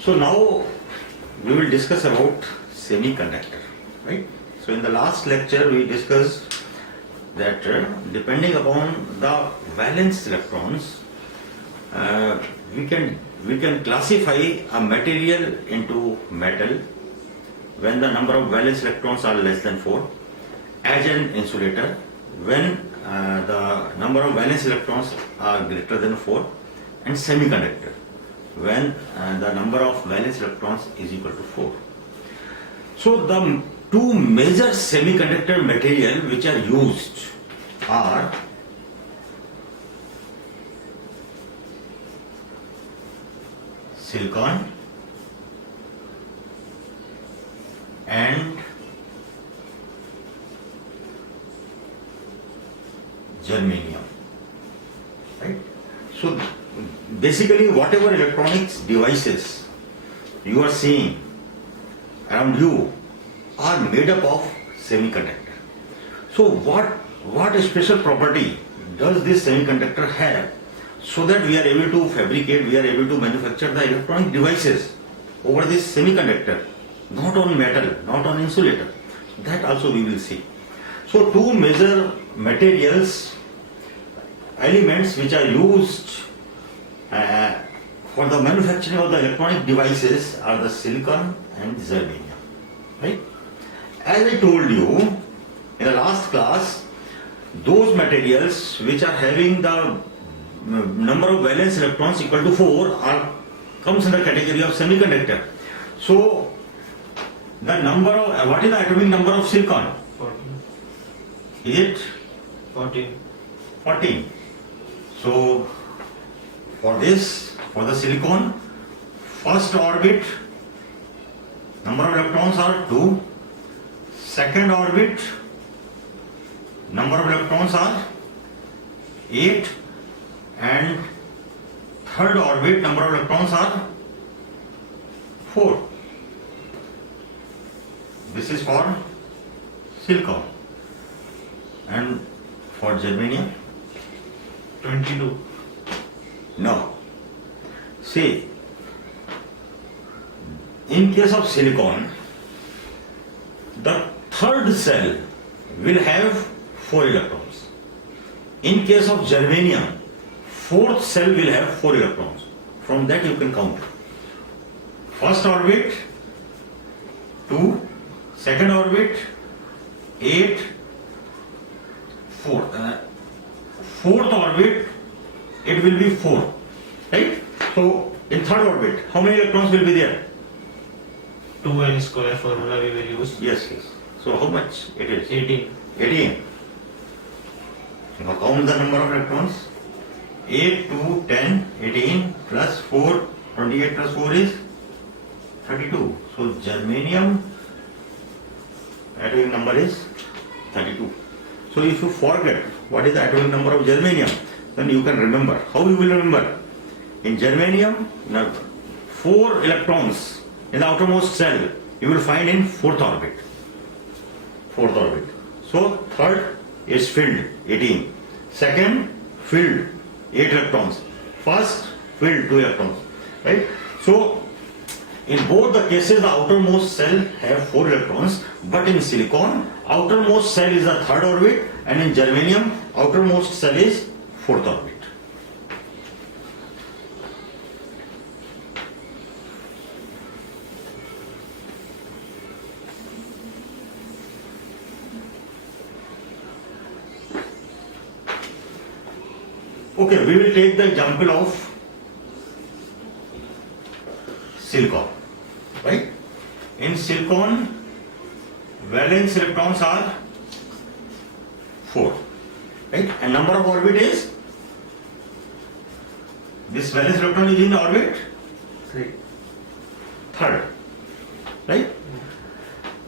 So now we will discuss about semiconductor, right? So in the last lecture we discussed that depending upon the valence electrons, we can classify a material into metal when the number of valence electrons are less than 4, as an insulator when the number of valence electrons are greater than 4, and semiconductor when the number of valence electrons is equal to 4. So the two major semiconductor material which are used are silicon and germanium, right? So basically whatever electronics devices you are seeing around you are made up of semiconductor. So what special property does this semiconductor have so that we are able to fabricate, we are able to manufacture the electronic devices over this semiconductor, not on metal, not on insulator? That also we will see. So two major materials, elements which are used for the manufacturing of the electronic devices are the silicon and germanium, right? As I told you in the last class, those materials which are having the number of valence electrons equal to 4 comes in the category of semiconductor. So the number of, what is the atomic number of silicon? 14. Is it? 14. 14. So for this, for the silicon, first orbit number of electrons are 2, second orbit number of electrons are 8, and third orbit number of electrons are 4. This is for silicon. And for germanium? 22. No. See, in case of silicon, the third cell will have 4 electrons. In case of germanium, fourth cell will have 4 electrons. From that you can count. First orbit 2, second orbit 8, fourth orbit it will be 4, right? So in third orbit, how many electrons will be there? 2n square formula we will use. Yes. So how much it is? 18. 18. Now count the number of electrons. 8, 2, 10, 18 plus 4, 28 plus 4 is 32. So germanium atomic number is 32. So if you forget what is the atomic number of germanium, then you can remember. How you will remember? In germanium, 4 electrons in the outermost cell you will find in fourth orbit. So third is filled, 18. Second, filled, 8 electrons. First, filled, 2 electrons. Right? So in both the cases the outermost cell have 4 electrons, but in silicon outermost cell is the third orbit, and in germanium outermost cell is fourth orbit. Okay, we will take the example of silicon, right? In silicon, valence electrons are 4, right? And number of orbit is, this valence electron is in orbit 3. third, right?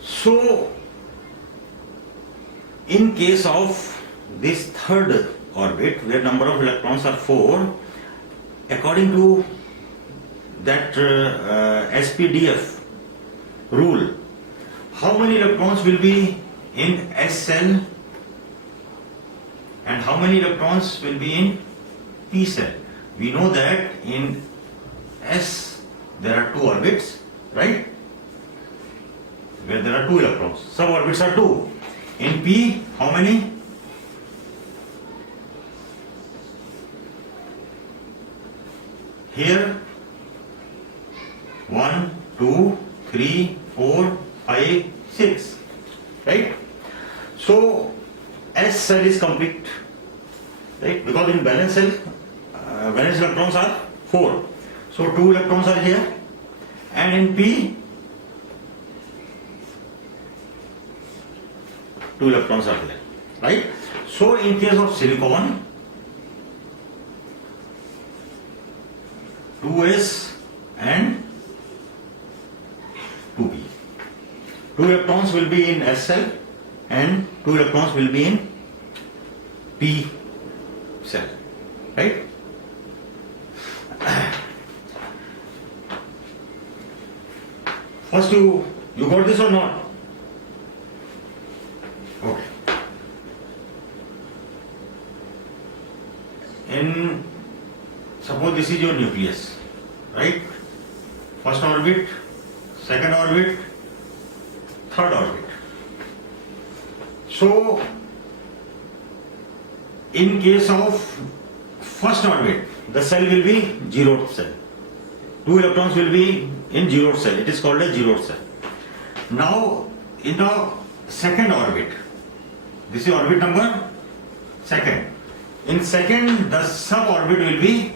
So in case of this third orbit where number of electrons are 4, according to that SPDF rule, how many electrons will be in S cell and how many electrons will be in P cell? We know that in S there are 2 orbits, right? Where there are 2 electrons. Suborbits are 2. In P, how many? Here 1, 2, 3, 4, 5, 6, right? So S cell is complete, right? Because in valence cell, valence electrons are 4. So 2 electrons are here, and in P 2 electrons are there, right? So in case of silicon, 2s and 2p. 2 electrons will be in S cell and 2 electrons will be in P cell, right? First you got this or not? Okay. In, suppose this is your nucleus, right? First orbit, second orbit, third orbit. So in case of first orbit, the cell will be zeroth cell. 2 electrons will be in zeroth cell. It is called a zeroth cell. Now in the second orbit, this is orbit number second. In second, the suborbit will be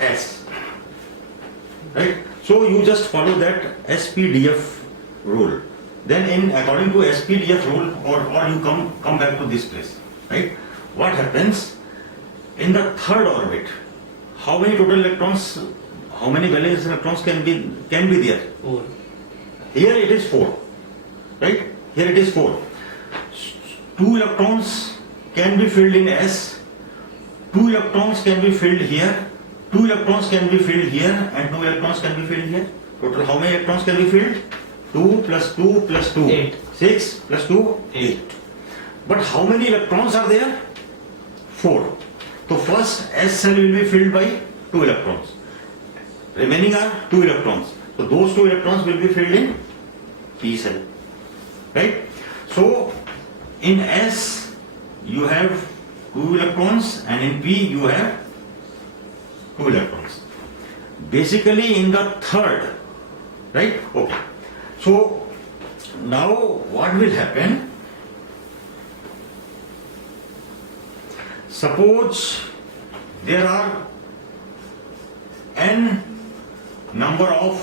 S, right? So you just follow that SPDF rule. Then in according to SPDF rule, or you come back to this place, right? What happens in the third orbit? How many total electrons? How many valence electrons can be there? 4. Here it is 4, right? Here it is 4. 2 electrons can be filled in S. 2 electrons can be filled here. 2 electrons can be filled here, and 2 electrons can be filled here. Total how many electrons can be filled? 2 plus 2 plus 2. 8. 6 plus 2, 8. But how many electrons are there? 4. So first S cell will be filled by 2 electrons. Remaining are 2 electrons. So those 2 electrons will be filled in P cell, right? So in S you have 2 electrons, and in P you have 2 electrons. Basically in the third, right? Okay. So now what will happen? Suppose there are n number of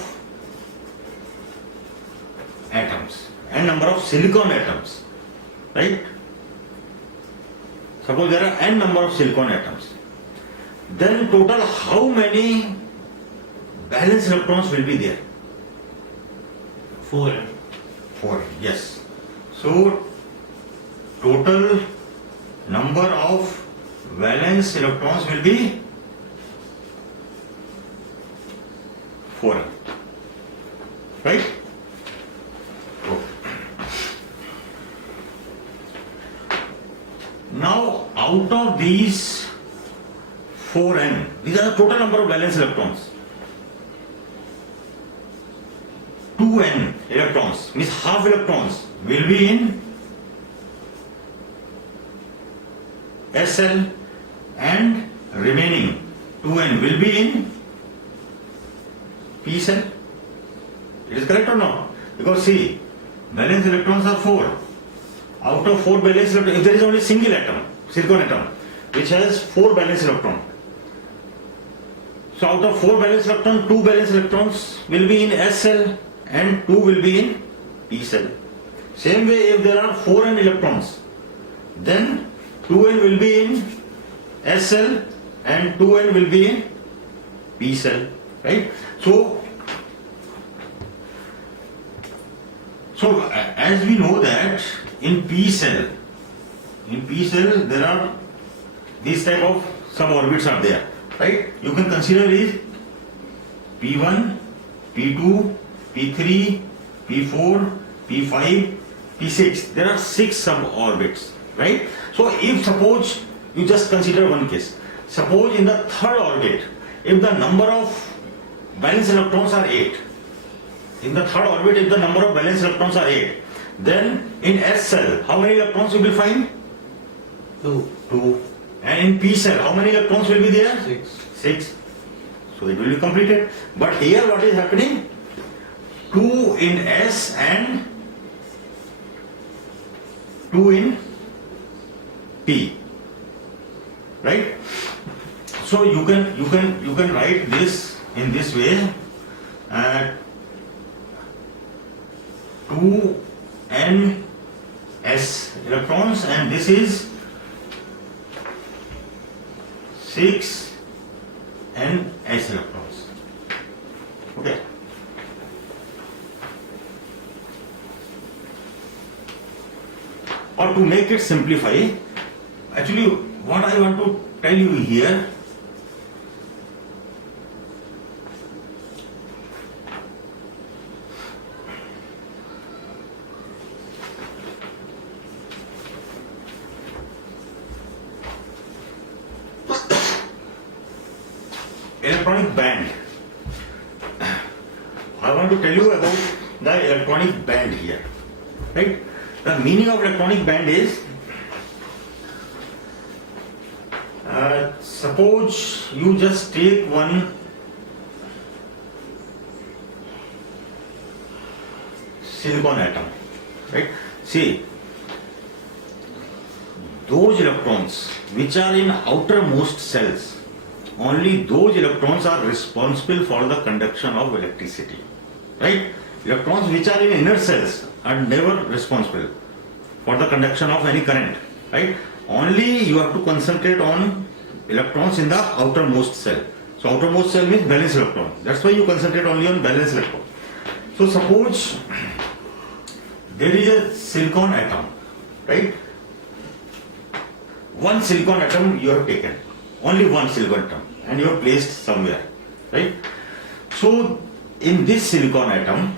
atoms, n number of silicon atoms, right? Suppose there are n number of silicon atoms. Then total how many valence electrons will be there? 4. 4, yes. So total number of valence electrons will be 4, right? Okay. Now out of these 4n, these are the total number of valence electrons. 2n electrons, means half electrons, will be in S cell, and remaining 2n will be in P cell. It is correct or not? Because see, valence electrons are 4. Out of 4 valence electrons, if there is only single atom, silicon atom, which has 4 valence electrons. So out of 4 valence electrons, 2 valence electrons will be in S cell and 2 will be in P cell. Same way, if there are 4n electrons, then 2n will be in S cell and 2n will be in P cell, right? So as we know that in P cell there are these type of suborbits are there, right? You can consider is P1, P2, P3, P4, P5, P6. There are 6 suborbits, right? So if suppose you just consider one case, suppose in the third orbit, if the number of valence electrons are 8, in the third orbit if the number of valence electrons are 8, then in S cell how many electrons you will find? 2. And in P cell how many electrons will be there? 6. So it will be completed. But here what is happening? 2 in S and 2 in P, right? So you can write this in this way: 2 n S electrons, and this is 6 n S electrons. Okay. Or to make it simplify, actually what I want to tell you here, electronic band. I want to tell you about the electronic band here, right? The meaning of electronic band is, suppose you just take one silicon atom, right? See, those electrons which are in outermost cells, only those electrons are responsible for the conduction of electricity, right? Electrons which are in inner cells are never responsible for the conduction of any current, right? Only you have to concentrate on electrons in the outermost cell. So outermost cell means valence electron. That's why you concentrate only on valence electron. So suppose there is a silicon atom, right? One silicon atom you have taken, only one silicon atom, and you have placed somewhere, right? So in this silicon atom,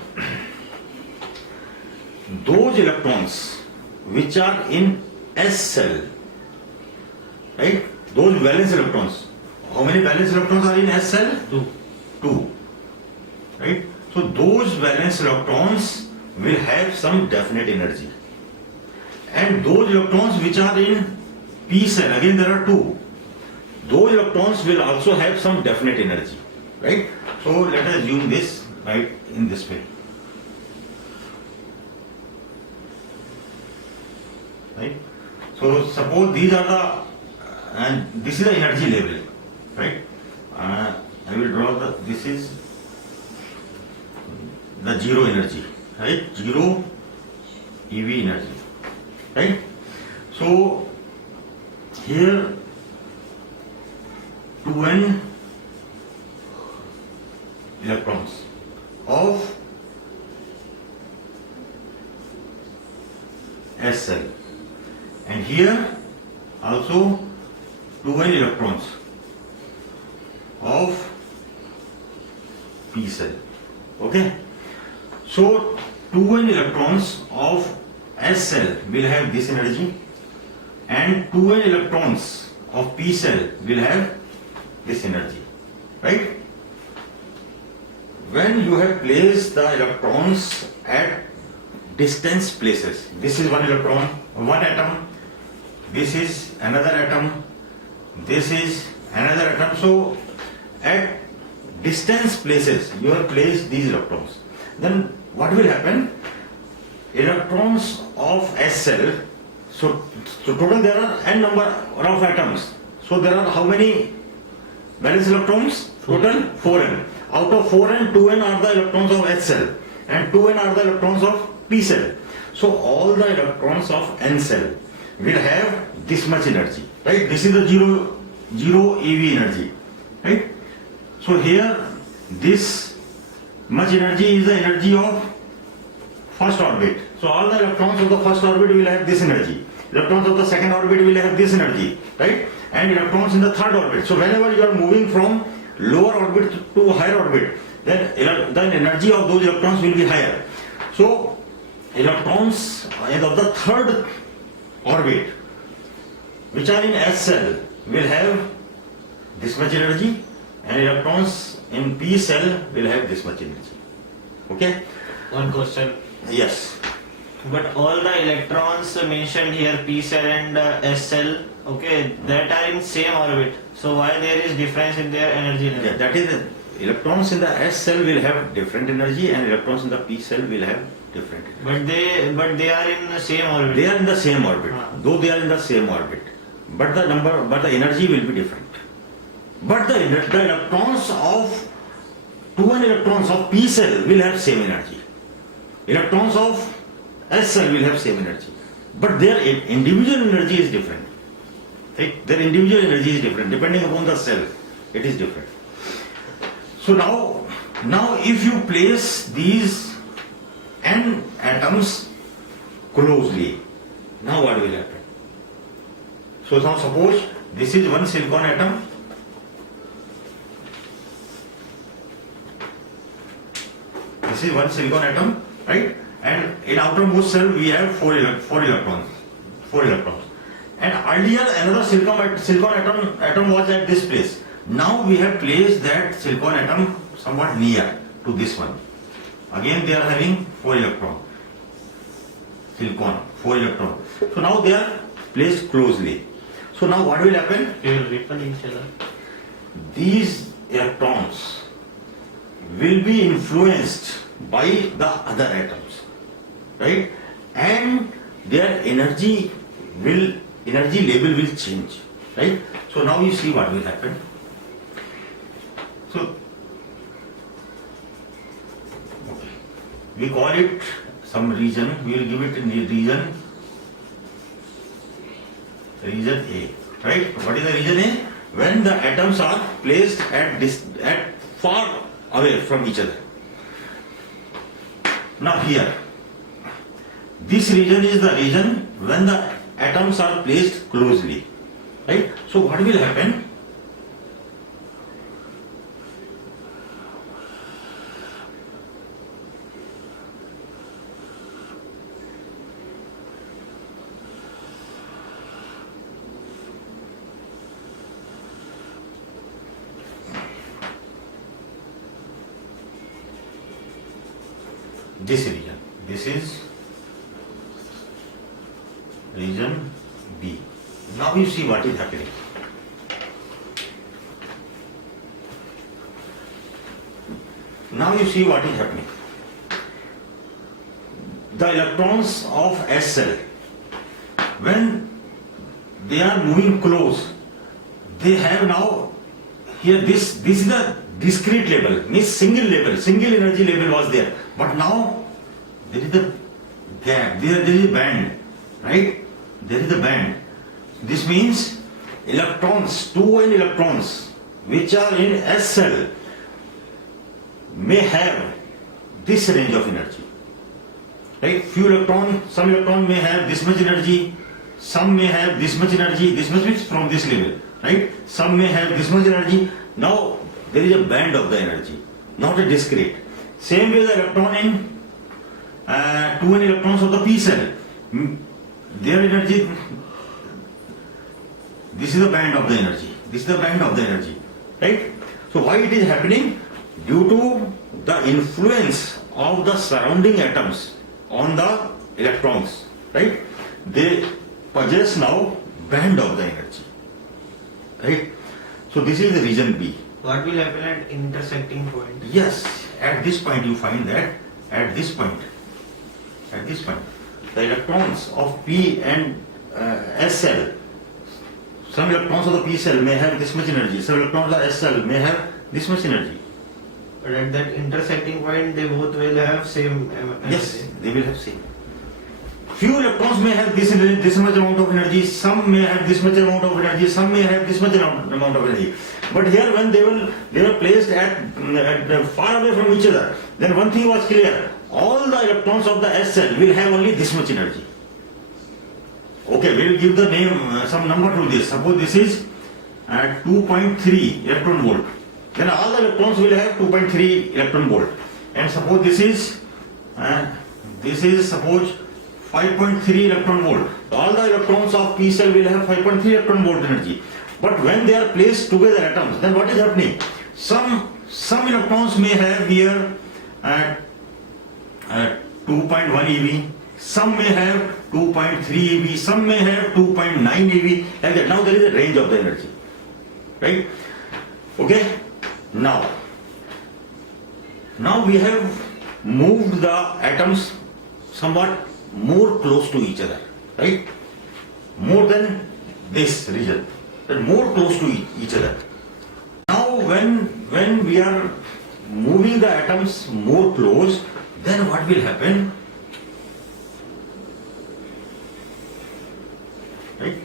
those electrons which are in S cell, right? Those valence electrons. How many valence electrons are in S cell? 2. Right? So those valence electrons will have some definite energy. And those electrons which are in P cell, again there are 2. Those electrons will also have some definite energy. Right? So let us assume this right in this way. Right? So suppose these are the, and this is the energy level, right? I will draw this is the zero energy, right? Zero EV energy, right? So here 2n electrons of S cell, and here also 2n electrons of P cell. Okay, so 2n electrons of S cell will have this energy, and 2n electrons of P cell will have this energy, right? When you have placed the electrons at distance places, this is one electron, one atom, this is another atom, this is another atom. So at distance places you have placed these electrons. Then what will happen? Electrons of S cell, so total there are n number of atoms. So there are how many valence electrons? Total 4n. Out of 4n, 2n are the electrons of S cell and 2n are the electrons of P cell. So all the electrons of N cell will have this much energy, right? This is the zero EV energy, right? So here this much energy is the energy of first orbit. So all the electrons of the first orbit will have this energy. Electrons of the second orbit will have this energy, right? And electrons in the third orbit. So whenever you are moving from lower orbit to higher orbit, then energy of those electrons will be higher. So electrons of the third orbit which are in S cell will have this much energy, and electrons in P cell will have this much energy. Okay? One question. Yes. But all the electrons mentioned here, P cell and S cell, okay, that are in same orbit. So why there is difference in their energy level? Yeah, that is electrons in the S cell will have different energy, and electrons in the P cell will have different energy. But they are in the same orbit. They are in the same orbit, Ah. though they are in the same orbit, but the energy will be different. But the electrons of 2n electrons of P cell will have same energy. Electrons of S cell will have same energy, but their individual energy is different. Right? Their individual energy is different depending upon the cell. It is different. So now if you place these n atoms closely, now what will happen? So now suppose this is one silicon atom. This is one silicon atom, right? And in outermost cell we have four electrons. And earlier another silicon atom was at this place. Now we have placed that silicon atom somewhat near to this one. Again they are having 4 electrons. Silicon, 4 electrons. So now they are placed closely. So now what will happen? They will repel each other. These electrons will be influenced by the other atoms, right? And their energy level will change, right? So now you see what will happen. So we call it some region. We will give it in the region A, right? What is the region A? When the atoms are placed at far away from each other. Now here, this region is the region when the atoms are placed closely, right? So what will happen? This region. This is region B. Now you see what is happening. Now you see what is happening. The electrons of S cell, when they are moving close, they have now here this is the discrete level, means single energy level was there. But now there is a gap, there is a band, right? There is a band. This means electrons, 2n electrons, which are in S cell, may have this range of energy. Right? Some electron may have this much energy, some may have this much energy, this much means from this level, right? Some may have this much energy. Now there is a band of the energy, not a discrete. Same way the electron in 2n electrons of the P cell, their energy, this is the band of the energy. This is the band of the energy, right? So why it is happening? Due to the influence of the surrounding atoms on the electrons, right? They possess now band of the energy, right? So this is the region B. What will happen at intersecting point? Yes, at this point you find that at this point, the electrons of P and S cell, some electrons of the P cell may have this much energy, some electrons of the S cell may have this much energy. But at that intersecting point, they both will have same energy. Yes, they will have same. Few electrons may have this much amount of energy, some may have this much amount of energy, some may have this much amount of energy. But here when they were placed at far away from each other, then one thing was clear. All the electrons of the S cell will have only this much energy. Okay, we will give the name, some number to this. Suppose this is 2.3 electron volt. Then all the electrons will have 2.3 electron volt. And suppose this is suppose 5.3 electron volt. All the electrons of p cell will have 5.3 electron volt energy. But when they are placed together atoms, then what is happening? Some electrons may have here 2.1 eV, some may have 2.3 eV, some may have 2.9 eV, like that. Now there is a range of the energy, right? Okay. Now we have moved the atoms somewhat more close to each other, right? More than this region, but more close to each other. Now when we are moving the atoms more close, then what will happen? Right?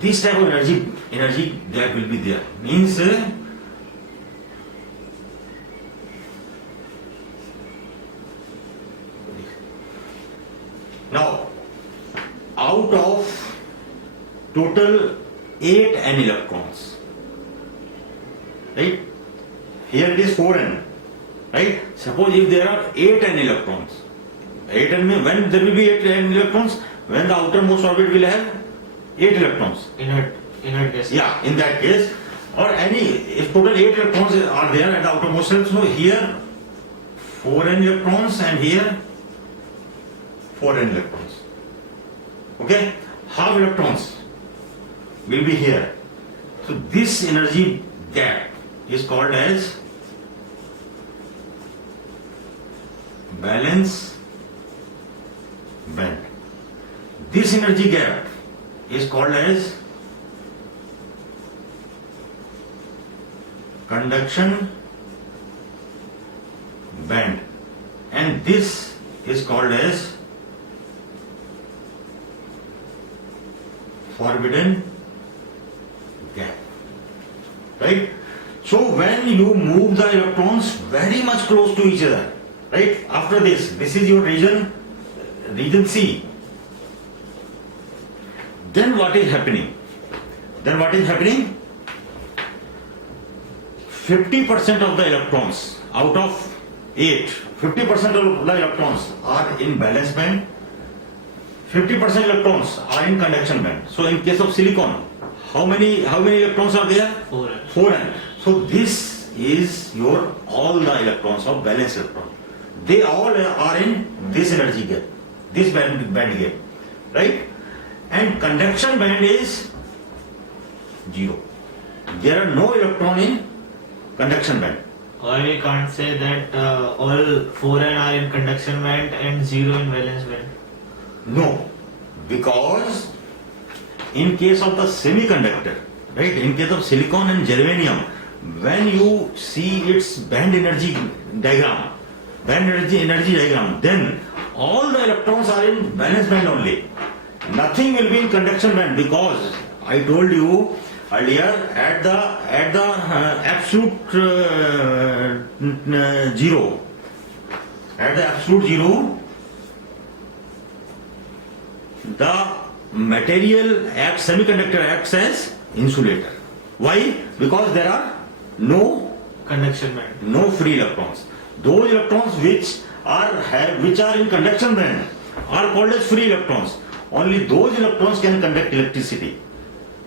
This type of energy gap will be there. Means now out of total 8 n electrons, right? Here it is 4n, right? Suppose if there are 8 n electrons, 8n means when there will be 8 n electrons, when the outermost orbit will have 8 electrons. Inert gas. Yeah, in that case, or if total 8 electrons are there at the outermost shell, so here 4n electrons and here 4n electrons. Okay, half electrons will be here. So this energy gap is called as valence band. This energy gap is called as conduction band, and this is called as forbidden gap, right? So when you move the electrons very much close to each other, right? After this is your region C. Then what is happening? 50% of the electrons out of 8, 50% of the electrons are in valence band, 50% electrons are in conduction band. So in case of silicon, how many electrons are there? 4n. So this is your all the electrons of valence electron. They all are in this energy gap, this band gap, right? And conduction band is 0. There are no electron in conduction band. Or we can't say that all 4n are in conduction band and 0 in valence band. No, because in case of the semiconductor, right, in case of silicon and germanium, when you see its band energy diagram, then all the electrons are in valence band only. Nothing will be in conduction band, because I told you earlier at the absolute zero, the material semiconductor acts as insulator. Why? Because there are no Conduction band. No free electrons. Those electrons which are in conduction band are called as free electrons. Only those electrons can conduct electricity,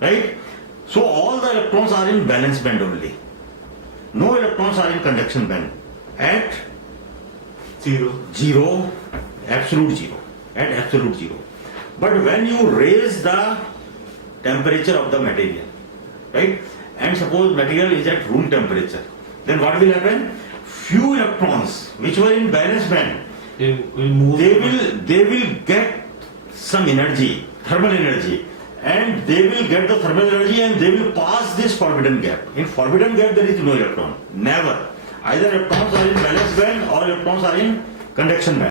right? So all the electrons are in valence band only. No electrons are in conduction band at 0. absolute zero. But when you raise the temperature of the material, right, and suppose material is at room temperature, then what will happen? Few electrons which were in valence band, They will move. They will get some energy, thermal energy, and they will get the thermal energy and they will pass this forbidden gap. In forbidden gap there is no electron. Never. Either electrons are in valence band or electrons are in conduction band.